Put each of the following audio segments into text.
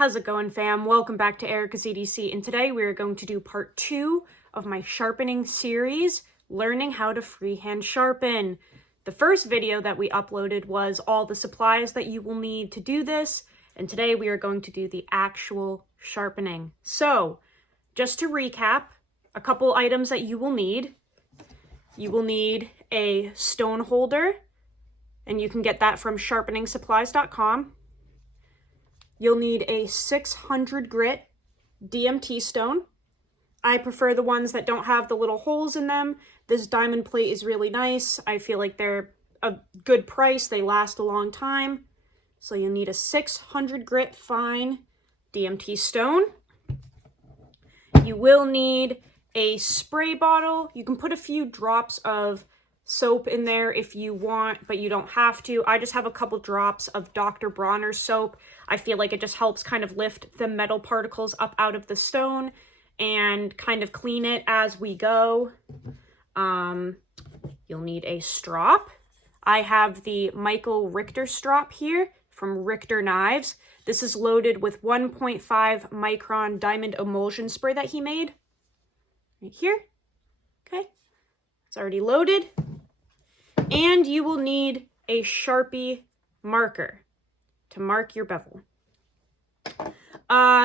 How's it going, fam? Welcome back to Erica's EDC, and today we are going to do part 2 of my sharpening series, learning how to freehand sharpen. The first video that we uploaded was all the supplies that you will need to do this, and today we are going to do the actual sharpening. So, just to recap, a couple items that you will need. You will need a stone holder, and you can get that from sharpeningsupplies.com. You'll need a 600 grit DMT stone. I prefer the ones that don't have the little holes in them. This diamond plate is really nice. I feel like they're a good price. They last a long time. So you'll need a 600 grit fine DMT stone. You will need a spray bottle. You can put a few drops of soap in there if you want, but you don't have to. I just have a couple drops of Dr. Bronner's soap. I feel like it just helps kind of lift the metal particles up out of the stone and kind of clean it as we go. You'll need a strop. I have the Michael Richter strop here from Richter Knives. This is loaded with 1.5 micron diamond emulsion spray that he made. Right here. Okay. It's already loaded. And you will need a Sharpie marker to mark your bevel.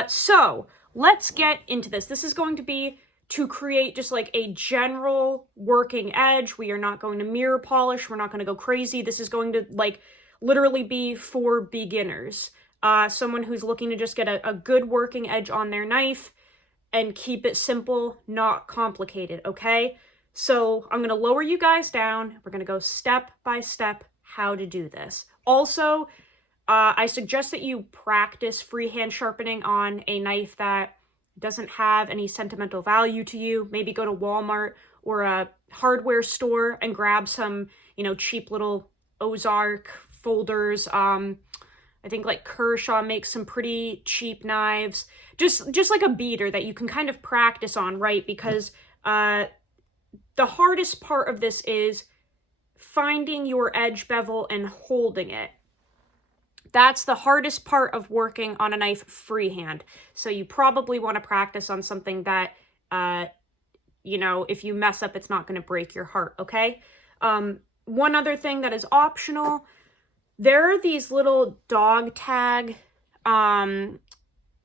So let's get into this. This is going to be to create just like a general working edge. We are not going to mirror polish. We're not going to go crazy. This is going to like literally be for beginners. Someone who's looking to just get a good working edge on their knife and keep it simple, not complicated, okay? So I'm going to lower you guys down. We're going to go step by step how to do this. Also, I suggest that you practice freehand sharpening on a knife that doesn't have any sentimental value to you. Maybe go to Walmart or a hardware store and grab some, cheap little Ozark folders. I think like Kershaw makes some pretty cheap knives. Just like a beater that you can kind of practice on, right? Because the hardest part of this is finding your edge bevel and holding it. That's the hardest part of working on a knife freehand. So you probably want to practice on something that, if you mess up, it's not going to break your heart, okay? One other thing that is optional, there are these little dog tag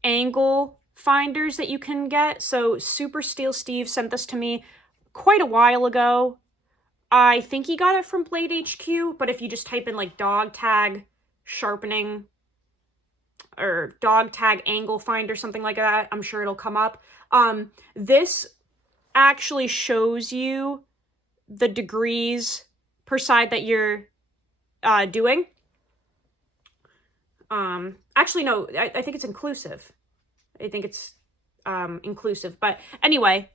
angle finders that you can get. So Super Steel Steve sent this to me quite a while ago. I think he got it from Blade HQ, but if you just type in like dog tag sharpening or dog tag angle finder, something like that, I'm sure it'll come up. This actually shows you the degrees per side that you're doing. Actually, no, I think it's inclusive. I think it's inclusive. But anyway,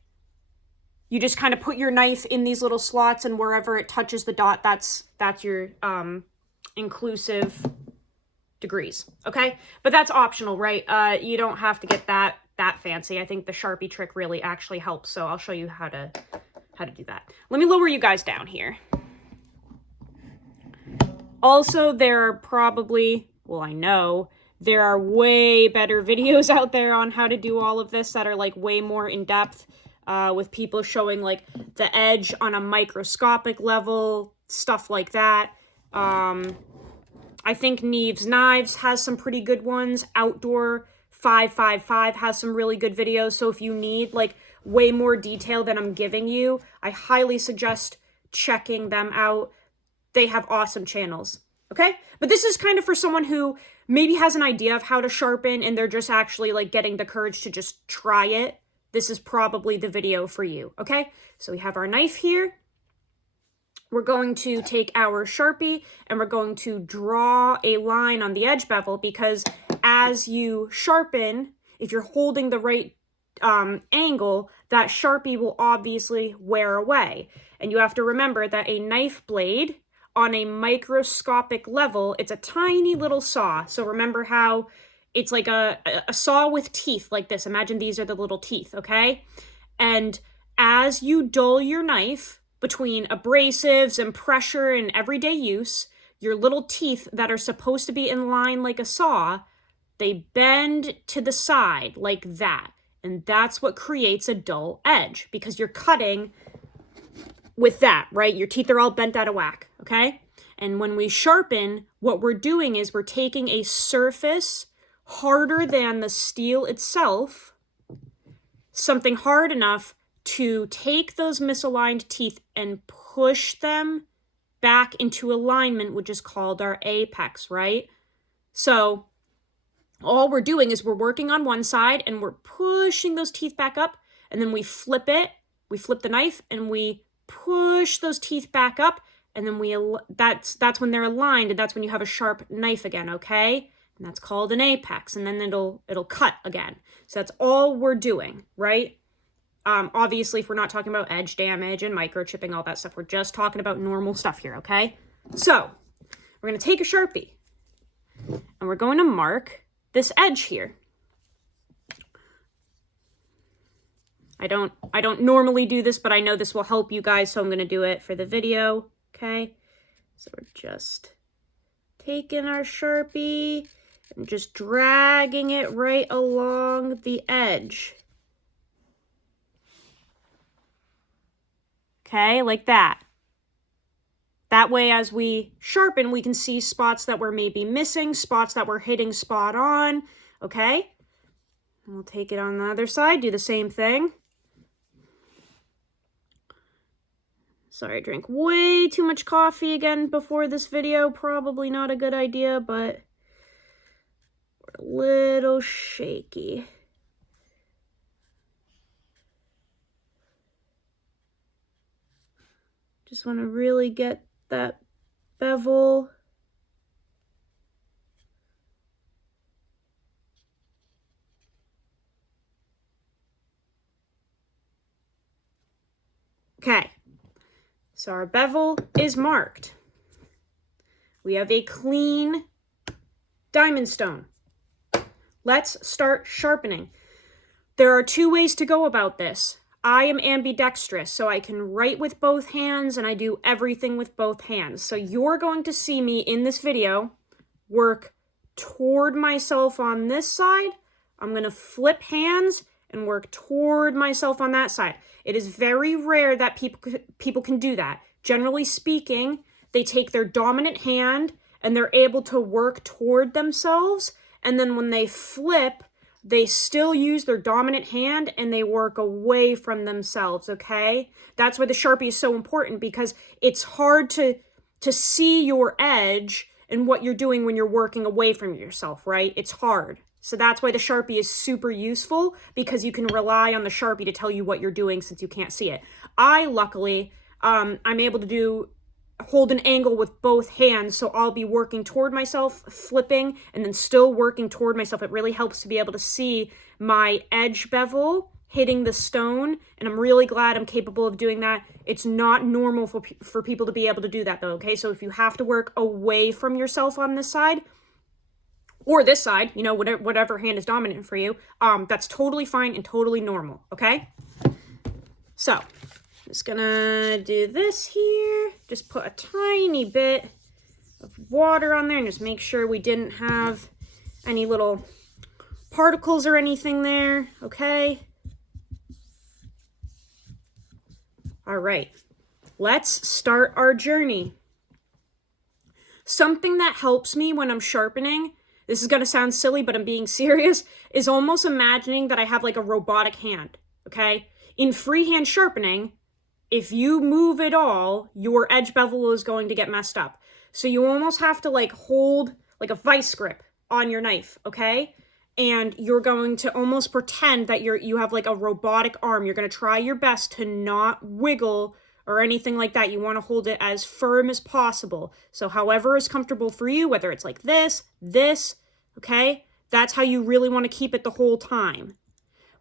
you just kind of put your knife in these little slots, and wherever it touches the dot, that's your inclusive degrees, okay? But that's optional, right? You don't have to get that fancy. I think the Sharpie trick really actually helps, so I'll show you how to do that. Let me lower you guys down here. Also, there are probably, well, I know there are way better videos out there on how to do all of this that are like way more in depth. With people showing like the edge on a microscopic level, stuff like that. I think Neve's Knives has some pretty good ones. Outdoor 555 has some really good videos. So if you need like way more detail than I'm giving you, I highly suggest checking them out. They have awesome channels. Okay? But this is kind of for someone who maybe has an idea of how to sharpen and they're just actually like getting the courage to just try it. This is probably the video for you, okay? So we have our knife here. We're going to take our Sharpie and we're going to draw a line on the edge bevel, because as you sharpen, if you're holding the right angle, that Sharpie will obviously wear away. And you have to remember that a knife blade on a microscopic level, it's a tiny little saw. So remember how it's like a saw with teeth like this. Imagine these are the little teeth, okay? And as you dull your knife between abrasives and pressure and everyday use, your little teeth that are supposed to be in line like a saw They bend to the side like that. And that's what creates a dull edge, because you're cutting with that, right? Your teeth are all bent out of whack, okay? And when we sharpen, what we're doing is we're taking a surface harder than the steel itself, something hard enough to take those misaligned teeth and push them back into alignment, which is called our apex, right? So all we're doing is we're working on one side and we're pushing those teeth back up, and then we flip it, we flip the knife and we push those teeth back up, and then that's when they're aligned, and that's when you have a sharp knife again, okay? And that's called an apex, and then it'll cut again. So that's all we're doing, right? Obviously, if we're not talking about edge damage and microchipping, all that stuff, we're just talking about normal stuff here, okay? So we're going to take a Sharpie and we're going to mark this edge here. I don't normally do this, but I know this will help you guys, so I'm going to do it for the video, okay? So we're just taking our Sharpie and just dragging it right along the edge. Okay, like that. That way, as we sharpen, we can see spots that we're maybe missing, spots that we're hitting spot on, okay? And we'll take it on the other side, do the same thing. Sorry, I drank way too much coffee again before this video. Probably not a good idea, but we're a little shaky. Just want to really get that bevel. Okay, so our bevel is marked. We have a clean diamond stone. Let's start sharpening. There are two ways to go about this. I am ambidextrous, so I can write with both hands and I do everything with both hands. So you're going to see me in this video work toward myself on this side. I'm going to flip hands and work toward myself on that side. It is very rare that people can do that. Generally speaking, they take their dominant hand and they're able to work toward themselves, and then when they flip, they still use their dominant hand and they work away from themselves, okay? That's why the Sharpie is so important, because it's hard to see your edge and what you're doing when you're working away from yourself, right? It's hard. So that's why the Sharpie is super useful, because you can rely on the Sharpie to tell you what you're doing since you can't see it. I, luckily, I'm able to hold an angle with both hands, so I'll be working toward myself, flipping, and then still working toward myself. It really helps to be able to see my edge bevel hitting the stone, and I'm really glad I'm capable of doing that. It's not normal for people to be able to do that, though, okay? So if you have to work away from yourself on this side, or this side, you know, whatever hand is dominant for you, that's totally fine and totally normal, okay? So just gonna do this here. Just put a tiny bit of water on there and just make sure we didn't have any little particles or anything there, okay? All right, let's start our journey. Something that helps me when I'm sharpening, this is gonna sound silly, but I'm being serious, is almost imagining that I have like a robotic hand, okay? In freehand sharpening, if you move at all, your edge bevel is going to get messed up. So you almost have to like hold like a vice grip on your knife, okay? And you're going to almost pretend that you have like a robotic arm. You're going to try your best to not wiggle or anything like that. You want to hold it as firm as possible. So however is comfortable for you, whether it's like this, okay? That's how you really want to keep it the whole time.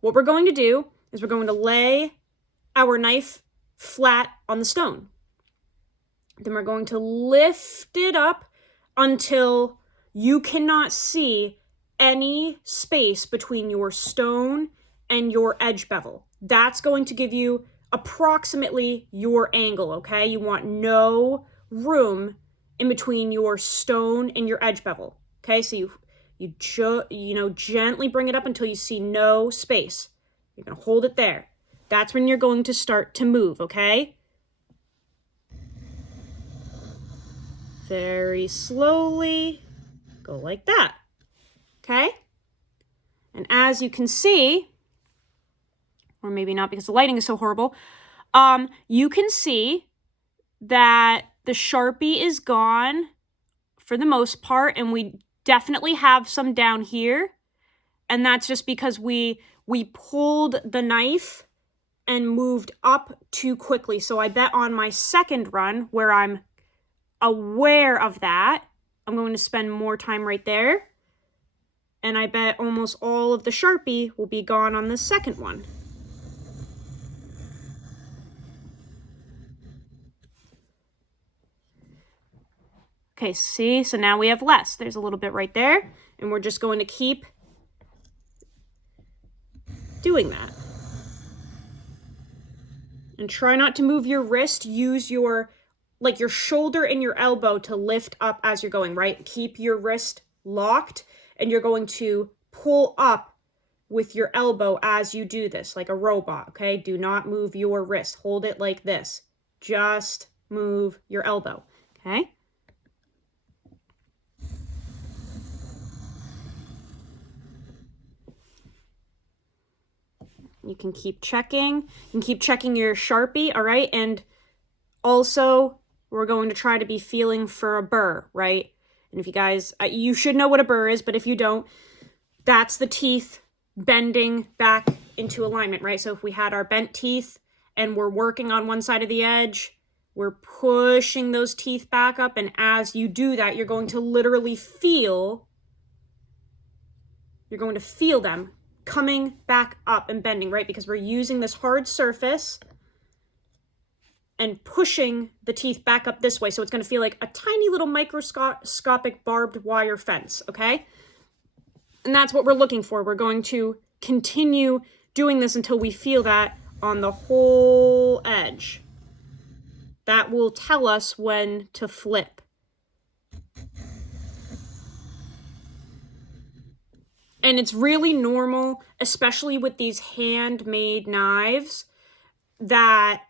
What we're going to do is we're going to lay our knife flat on the stone. Then we're going to lift it up until you cannot see any space between your stone and your edge bevel. That's going to give you approximately your angle, okay? You want no room in between your stone and your edge bevel, okay? So You gently bring it up until you see no space. You're going to hold it there. That's when you're going to start to move, okay? Very slowly, go like that, okay? And as you can see, or maybe not because the lighting is so horrible, you can see that the Sharpie is gone for the most part, and we definitely have some down here, and that's just because we pulled the knife and moved up too quickly. So I bet on my second run, where I'm aware of that, I'm going to spend more time right there, and I bet almost all of the Sharpie will be gone on the second one. Okay, see, so now we have less. There's a little bit right there, and we're just going to keep doing that. And try not to move your wrist. Use your shoulder and your elbow to lift up as you're going, right? Keep your wrist locked, and you're going to pull up with your elbow as you do this, like a robot, okay? Do not move your wrist. Hold it like this. Just move your elbow, okay? You can keep checking. You can keep checking your Sharpie, all right? And also, we're going to try to be feeling for a burr, right? And if you guys, you should know what a burr is, but if you don't, that's the teeth bending back into alignment, right? So if we had our bent teeth and we're working on one side of the edge, we're pushing those teeth back up. And as you do that, you're going to literally feel, them coming back up and bending, right? Because we're using this hard surface and pushing the teeth back up this way. So it's going to feel like a tiny little microscopic barbed wire fence, okay? And that's what we're looking for. We're going to continue doing this until we feel that on the whole edge. That will tell us when to flip. And it's really normal, especially with these handmade knives, that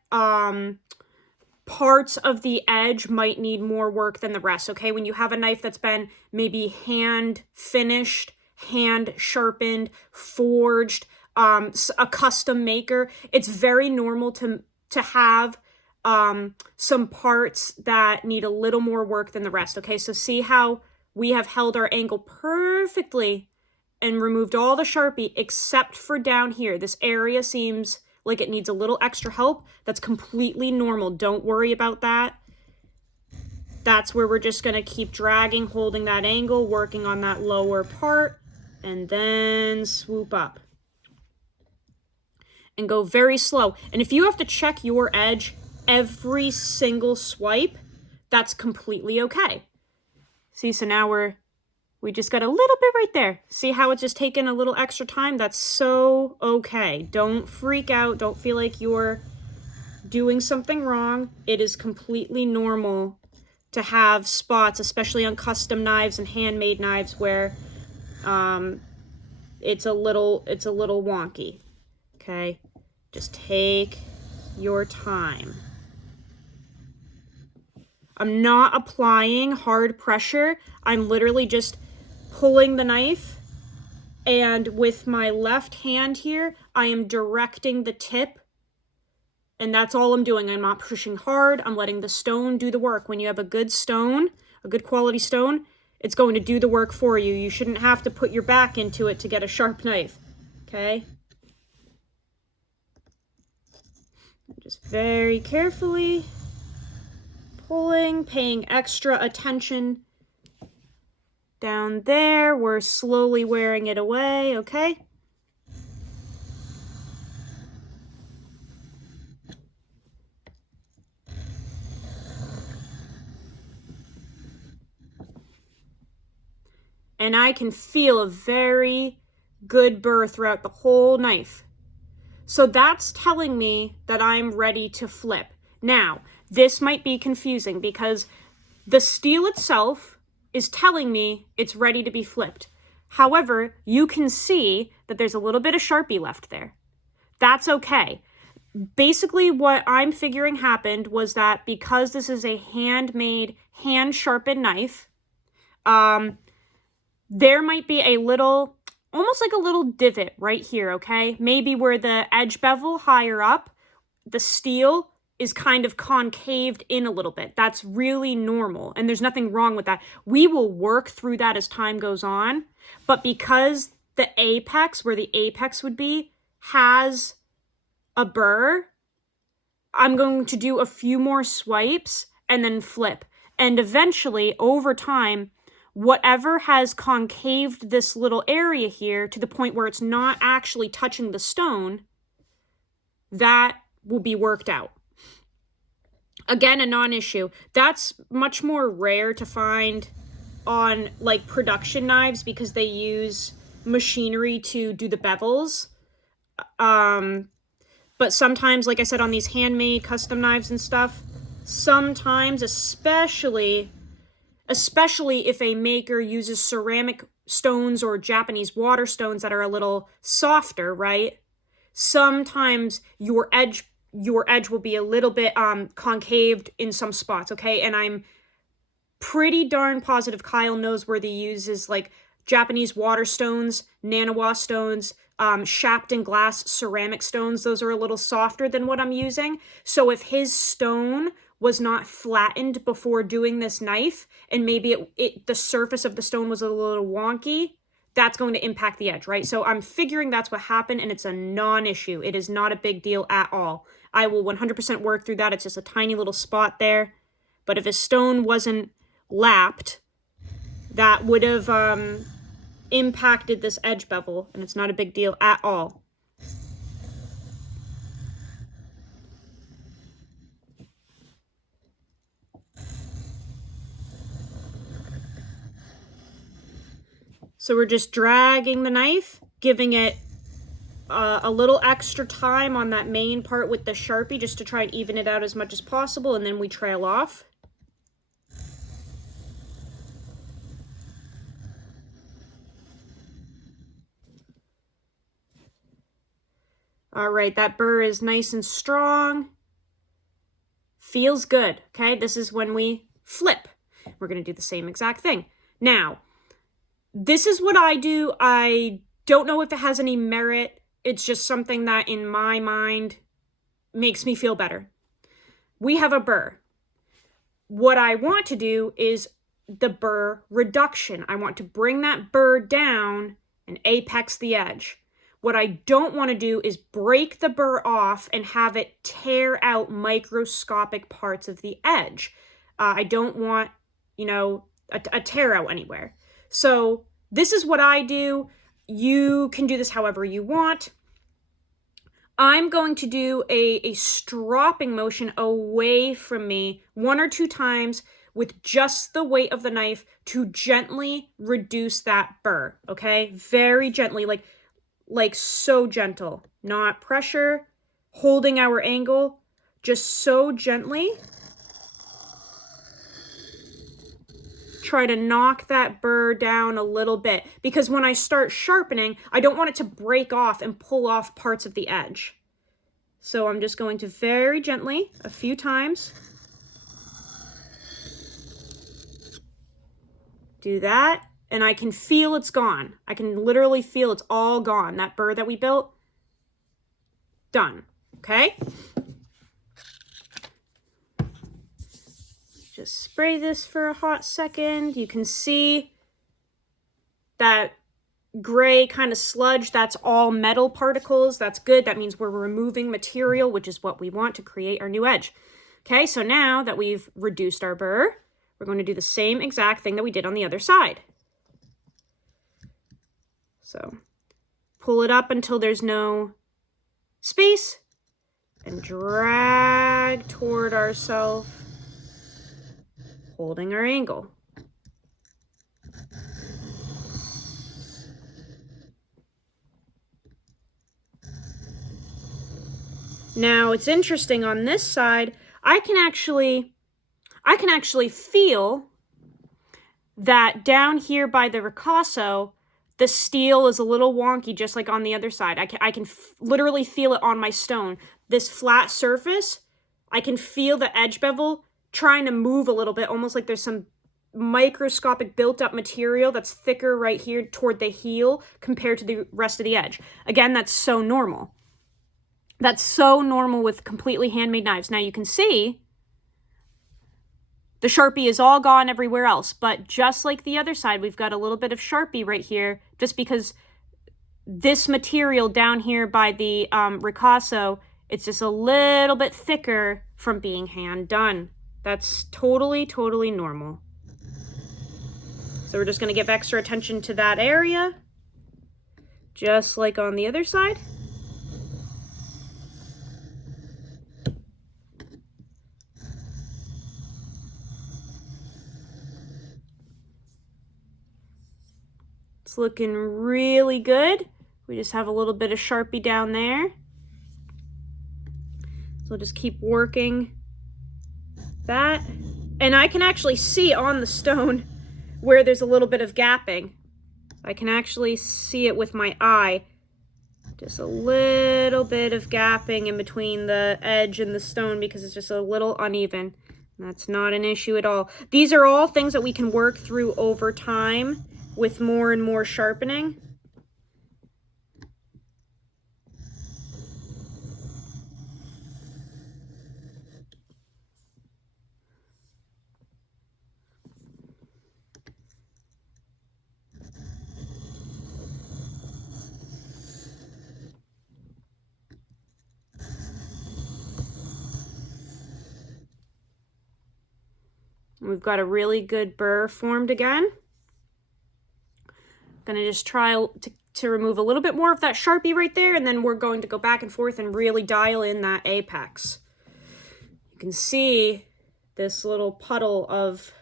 parts of the edge might need more work than the rest, okay? When you have a knife that's been maybe hand finished, hand sharpened, forged, a custom maker, it's very normal to have some parts that need a little more work than the rest, okay? So see how we have held our angle perfectly and removed all the Sharpie except for down here. This area seems like it needs a little extra help. That's completely normal. Don't worry about that. That's where we're just going to keep dragging, holding that angle, working on that lower part, and then swoop up. And go very slow. And if you have to check your edge every single swipe, that's completely okay. See, so now we just got a little bit right there. See how it's just taken a little extra time? That's so okay. Don't freak out. Don't feel like you're doing something wrong. It is completely normal to have spots, especially on custom knives and handmade knives, where it's a little wonky. Okay? Just take your time. I'm not applying hard pressure. I'm literally just pulling the knife, and with my left hand here, I am directing the tip, and that's all I'm doing. I'm not pushing hard. I'm letting the stone do the work. When you have a good stone, a good quality stone, it's going to do the work for you. You shouldn't have to put your back into it to get a sharp knife, okay? Just very carefully pulling, paying extra attention down there. We're slowly wearing it away, okay? And I can feel a very good burr throughout the whole knife. So that's telling me that I'm ready to flip. Now, this might be confusing because the steel itself is telling me it's ready to be flipped. However, you can see that there's a little bit of Sharpie left there. That's okay. Basically, what I'm figuring happened was that because this is a handmade, hand-sharpened knife, there might be a little, almost like a little divot right here, okay? Maybe where the edge bevel higher up, the steel is kind of concaved in a little bit. That's really normal, and there's nothing wrong with that. We will work through that as time goes on, but because the apex, where the apex would be, has a burr, I'm going to do a few more swipes and then flip. And eventually, over time, whatever has concaved this little area here to the point where it's not actually touching the stone, that will be worked out. Again, a non-issue. That's much more rare to find on like production knives because they use machinery to do the bevels. But sometimes, like I said, on these handmade custom knives and stuff, sometimes, especially if a maker uses ceramic stones or Japanese water stones that are a little softer, right? Sometimes your edge will be a little bit concaved in some spots, okay? And I'm pretty darn positive Kyle knows where they uses like Japanese water stones, nanawa stones, Shaped glass ceramic stones. Those are a little softer than what I'm using. So if his stone was not flattened before doing this knife, and maybe the surface of the stone was a little wonky, that's going to impact the edge, right? So I'm figuring that's what happened, and it's a non-issue. It is not a big deal at all. I will 100% work through that. It's just a tiny little spot there. But if his stone wasn't lapped, that would have impacted this edge bevel, and it's not a big deal at all. So we're just dragging the knife, giving it a little extra time on that main part with the Sharpie just to try and even it out as much as possible, and then we trail off. All right, that burr is nice and strong. Feels good, okay? This is when we flip. We're going to do the same exact thing. Now, this is what I do. I don't know if it has any merit. It's just something that in my mind makes me feel better. We have a burr. What I want to do is the burr reduction. I want to bring that burr down and apex the edge. What I don't want to do is break the burr off and have it tear out microscopic parts of the edge. I don't want, a tear out anywhere. So this is what I do. You can do this however you want. I'm going to do a stropping motion away from me 1 or 2 times with just the weight of the knife to gently reduce that burr, okay? Very gently, like so gentle, not pressure, holding our angle, just so gently. Try to knock that burr down a little bit, because when I start sharpening, I don't want it to break off and pull off parts of the edge. So I'm just going to very gently, a few times, do that. And I can feel it's gone. I can literally feel it's all gone. That burr that we built, done, okay? Just spray this for a hot second. You can see that gray kind of sludge. That's all metal particles. That's good. That means we're removing material, which is what we want to create our new edge. Okay, so now that we've reduced our burr, we're going to do the same exact thing that we did on the other side. So pull it up until there's no space and drag toward ourselves, holding our angle. Now it's interesting on this side, I can actually feel that down here by the ricasso, The steel is a little wonky, just like on the other side. I can literally feel it on my stone. This flat surface, I can feel the edge bevel trying to move a little bit, almost like there's some microscopic built-up material that's thicker right here toward the heel compared to the rest of the edge. Again, that's so normal. That's so normal with completely handmade knives. Now you can see the Sharpie is all gone everywhere else, but just like the other side, we've got a little bit of Sharpie right here, just because this material down here by the ricasso, it's just a little bit thicker from being hand done. That's totally, totally normal. So we're just going to give extra attention to that area, just like on the other side. It's looking really good. We just have a little bit of Sharpie down there. So we'll just keep working that. And I can actually see on the stone where there's a little bit of gapping. I can actually see it with my eye. Just a little bit of gapping in between the edge and the stone because it's just a little uneven. That's not an issue at all. These are all things that we can work through over time with more and more sharpening. We've got a really good burr formed again. Gonna just try to remove a little bit more of that Sharpie right there, and then we're going to go back and forth and really dial in that apex. You can see this little puddle of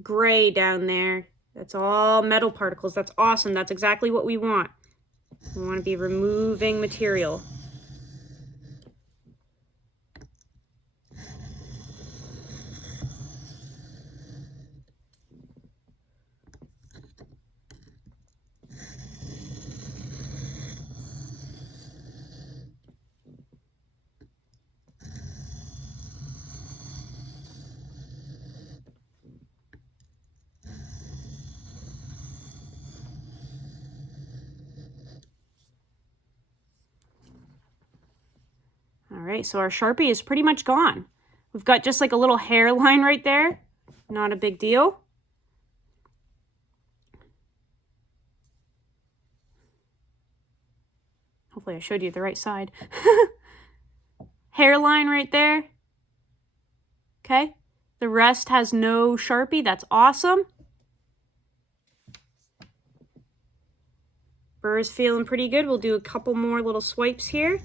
gray down there. That's all metal particles. That's awesome. That's exactly what we want. We want to be removing material. All right, so our Sharpie is pretty much gone. We've got just like a little hairline right there. Not a big deal. Hopefully I showed you the right side. Hairline right there. Okay, the rest has no Sharpie. That's awesome. Burr is feeling pretty good. We'll do a couple more little swipes here.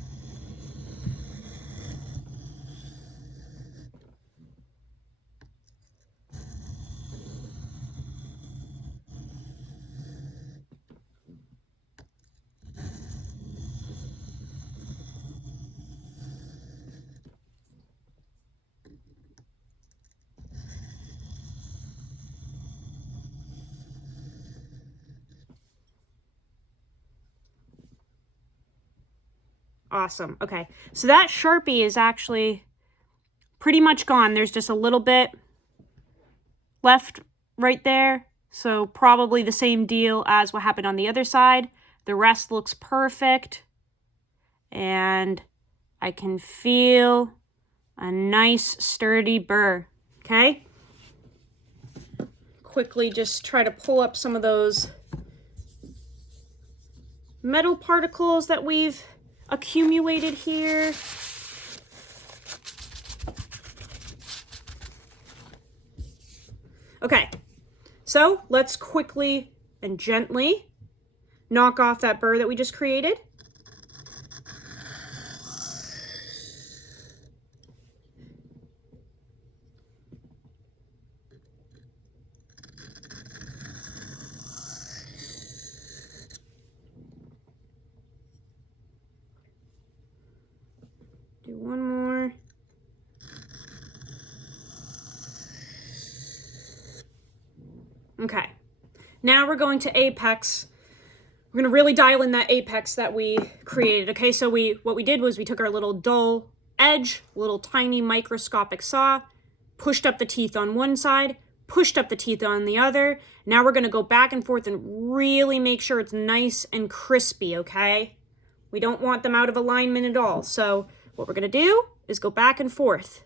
Awesome. Okay, so that Sharpie is actually pretty much gone. There's just a little bit left right there. So probably the same deal as what happened on the other side. The rest looks perfect. And I can feel a nice sturdy burr. Okay? Quickly just try to pull up some of those metal particles that we've accumulated here. Okay, so let's quickly and gently knock off that burr that we just created. Do one more. Okay, now we're going to apex We're gonna really dial in that apex that we created. Okay, so what we did was we took our little dull edge, little tiny microscopic saw, pushed up the teeth on one side, pushed up the teeth on the other. Now we're gonna go back and forth and really make sure it's nice and crispy, okay? We don't want them out of alignment at all. So what we're gonna do is go back and forth.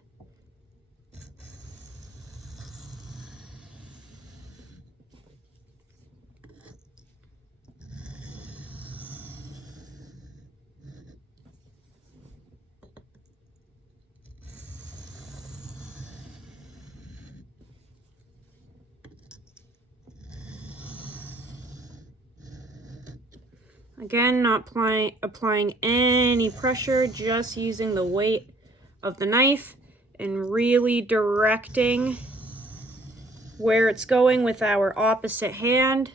Again, not applying any pressure, just using the weight of the knife and really directing where it's going with our opposite hand.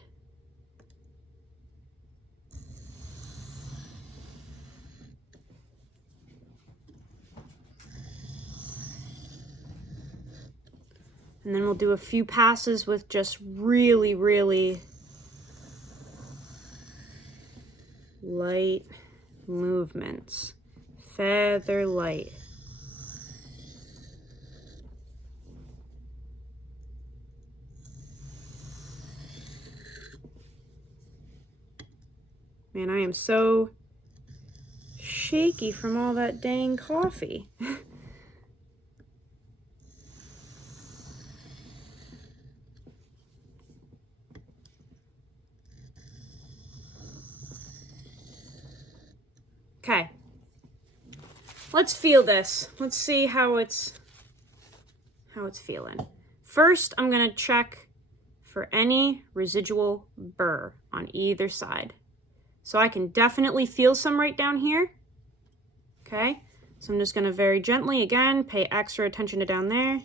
And then we'll do a few passes with just really, really light movements. Feather light. Man, I am so shaky from all that dang coffee. Okay, let's feel this. Let's see how it's feeling. First, I'm gonna check for any residual burr on either side. So I can definitely feel some right down here. Okay, so I'm just gonna very gently, again, pay extra attention to down there.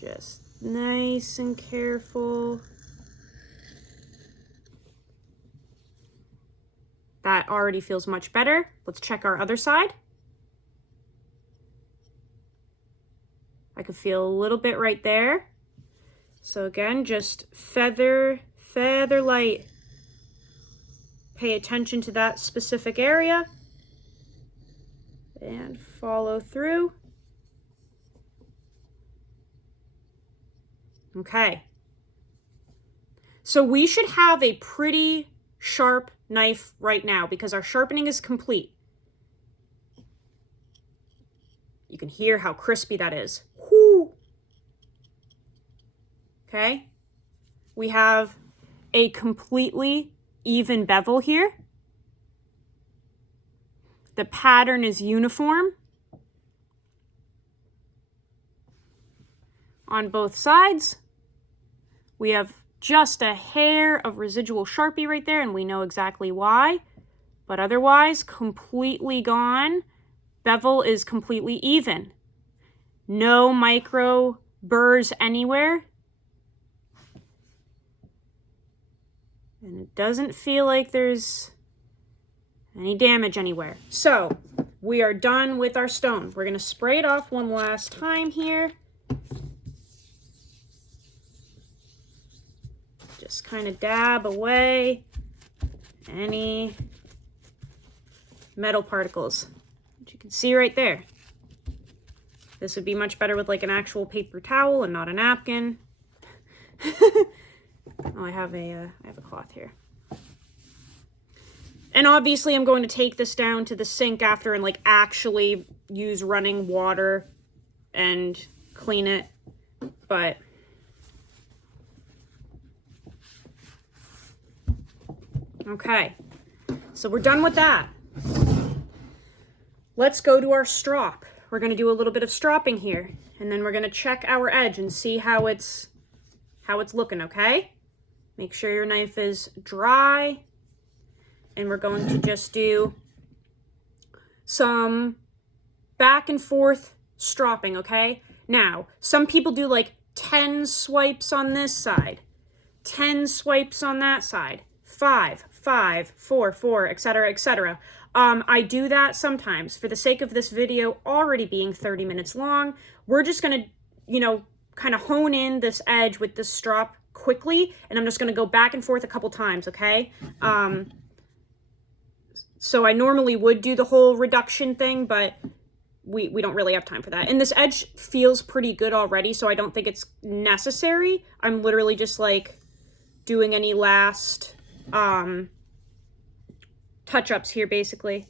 Just nice and careful. That already feels much better. Let's check our other side. I can feel a little bit right there. So again, just feather light. Pay attention to that specific area and follow through. Okay. So we should have a pretty sharp knife right now because our sharpening is complete. You can hear how crispy that is. Whoo. Okay. We have a completely even bevel here. The pattern is uniform on both sides. We have just a hair of residual Sharpie right there, and we know exactly why. But otherwise, completely gone. Bevel is completely even. No micro burrs anywhere. And it doesn't feel like there's any damage anywhere. So, we are done with our stone. We're going to spray it off one last time here. Just kind of dab away any metal particles, which you can see right there. This would be much better with like an actual paper towel and not a napkin. Oh, I have a cloth here. And obviously I'm going to take this down to the sink after and like actually use running water and clean it. But okay, so we're done with that. Let's go to our strop. We're going to do a little bit of stropping here, and then we're going to check our edge and see how it's looking, okay? Make sure your knife is dry, and we're going to just do some back and forth stropping, okay? Now, some people do like 10 swipes on this side, 10 swipes on that side, 5, 5, 4, 4, etc., etc. I do that sometimes. For the sake of this video already being 30 minutes long, we're just going to, kind of hone in this edge with this strop quickly, and I'm just going to go back and forth a couple times, okay? So I normally would do the whole reduction thing, but we don't really have time for that. And this edge feels pretty good already, so I don't think it's necessary. I'm literally just like doing any last touch-ups here, basically.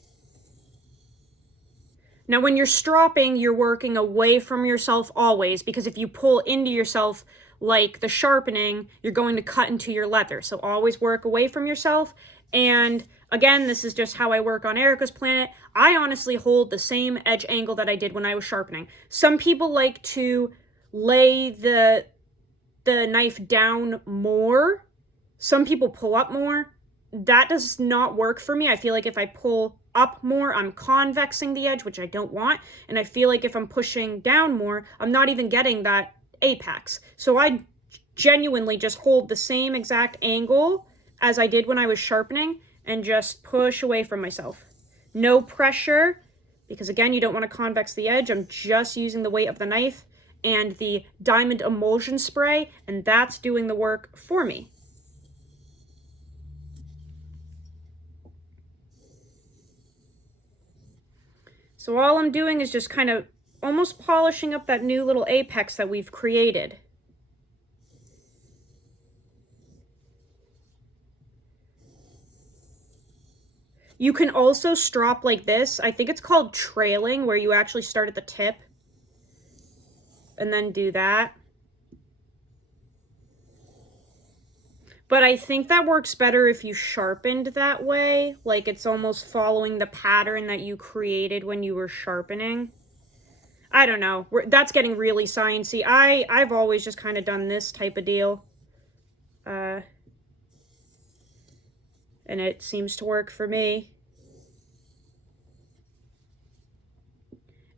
Now, when you're stropping, you're working away from yourself always, because if you pull into yourself like the sharpening, you're going to cut into your leather. So always work away from yourself. And again, this is just how I work on Erica's planet. I honestly hold the same edge angle that I did when I was sharpening. Some people like to lay the knife down more. Some people pull up more. That does not work for me. I feel like if I pull up more, I'm convexing the edge, which I don't want. And I feel like if I'm pushing down more, I'm not even getting that apex. So I genuinely just hold the same exact angle as I did when I was sharpening and just push away from myself. No pressure, because again, you don't want to convex the edge. I'm just using the weight of the knife and the diamond emulsion spray, and that's doing the work for me. So all I'm doing is just kind of almost polishing up that new little apex that we've created. You can also strop like this. I think it's called trailing, where you actually start at the tip and then do that. But I think that works better if you sharpened that way. Like it's almost following the pattern that you created when you were sharpening. I don't know. That's getting really sciencey. I've always just kind of done this type of deal. And it seems to work for me.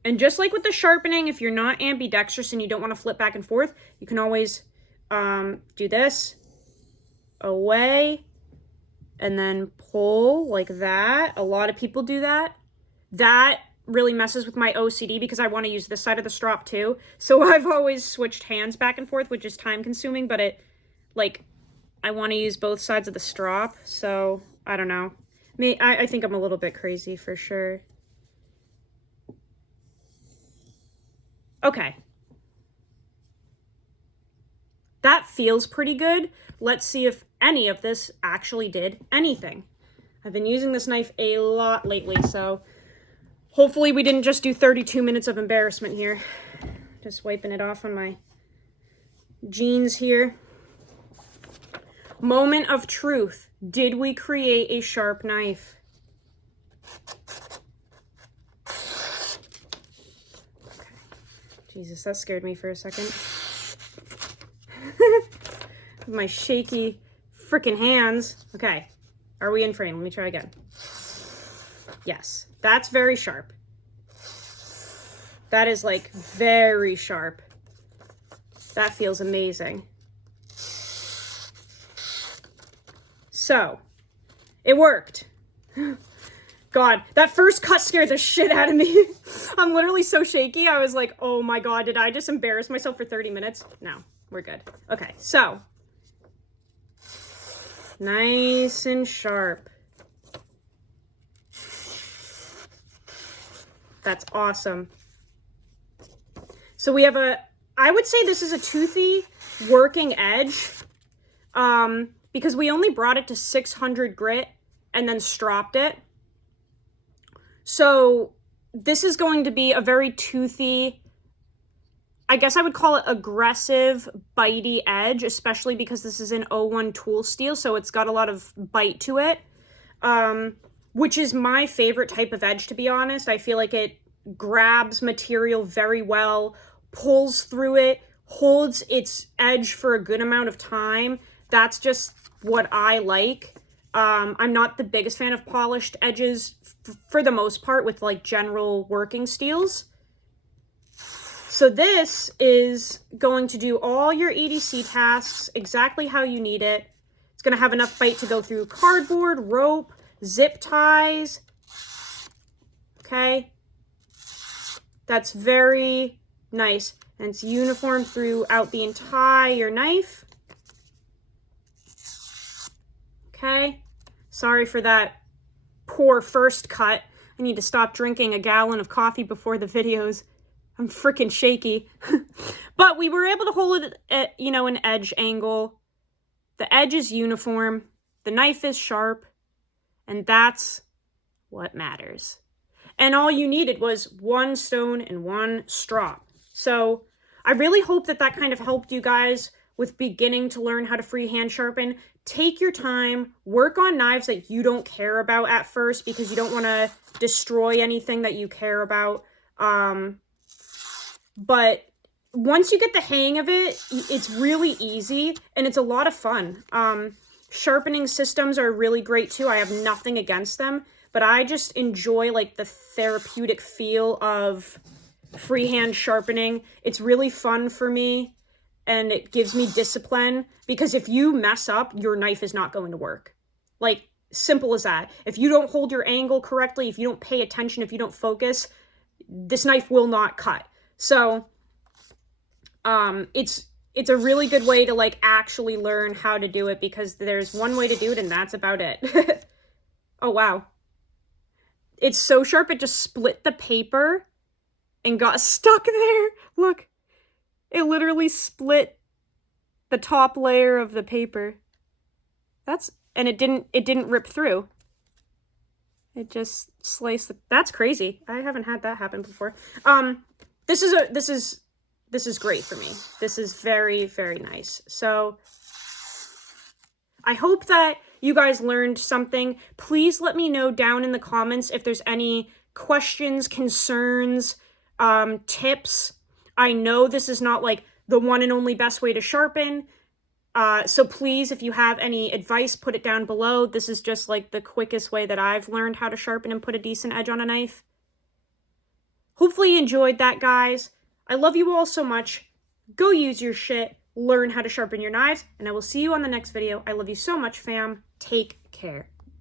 And just like with the sharpening, if you're not ambidextrous and you don't want to flip back and forth, you can always do this. Away and then pull like that. A lot of people do that. That really messes with my OCD because I want to use this side of the strop too. So I've always switched hands back and forth, which is time consuming, but I want to use both sides of the strop. So I don't know. I think I'm a little bit crazy for sure. Okay. That feels pretty good. Let's see if any of this actually did anything. I've been using this knife a lot lately, so hopefully we didn't just do 32 minutes of embarrassment here. Just wiping it off on my jeans here. Moment of truth. Did we create a sharp knife? Okay. Jesus, that scared me for a second. My shaky freaking hands. Okay, are we in frame? Let me try again. Yes, that's very sharp. That is like very sharp. That feels amazing. So, it worked. God, that first cut scared the shit out of me. I'm literally so shaky. I was like, oh my God, did I just embarrass myself for 30 minutes? No, we're good. Okay, so nice and sharp. That's awesome. So we have I would say this is a toothy working edge, because we only brought it to 600 grit and then stropped it. So this is going to be a very toothy, I guess I would call it aggressive, bitey edge, especially because this is an 01 tool steel, so it's got a lot of bite to it, which is my favorite type of edge, to be honest. I feel like it grabs material very well, pulls through it, holds its edge for a good amount of time. That's just what I like. I'm not the biggest fan of polished edges for the most part with like general working steels. So this is going to do all your EDC tasks exactly how you need it. It's going to have enough bite to go through cardboard, rope, zip ties. Okay. That's very nice. And it's uniform throughout the entire knife. okay? Sorry for that poor first cut. I need to stop drinking a gallon of coffee before the videos. I'm freaking shaky. But we were able to hold it at, you know, an edge angle. The edge is uniform. The knife is sharp. And that's what matters. And all you needed was 1 stone and 1 strop. So I really hope that that kind of helped you guys with beginning to learn how to freehand sharpen. Take your time, work on knives that you don't care about at first because you don't want to destroy anything that you care about. But once you get the hang of it, it's really easy and it's a lot of fun. Sharpening systems are really great too. I have nothing against them, but I just enjoy like the therapeutic feel of freehand sharpening. It's really fun for me and it gives me discipline because if you mess up, your knife is not going to work. Like, simple as that. If you don't hold your angle correctly, if you don't pay attention, if you don't focus, this knife will not cut. So, it's a really good way to like actually learn how to do it because there's one way to do it and that's about it. Oh, wow. It's so sharp, it just split the paper and got stuck there. Look, it literally split the top layer of the paper. And it didn't rip through. It just sliced that's crazy. I haven't had that happen before. This is great for me. This is very, very nice. So I hope that you guys learned something. Please let me know down in the comments if there's any questions, concerns, tips. I know this is not like the one and only best way to sharpen. So please, if you have any advice, put it down below. This is just like the quickest way that I've learned how to sharpen and put a decent edge on a knife. Hopefully you enjoyed that, guys. I love you all so much. Go use your shit. Learn how to sharpen your knives. And I will see you on the next video. I love you so much, fam. Take care.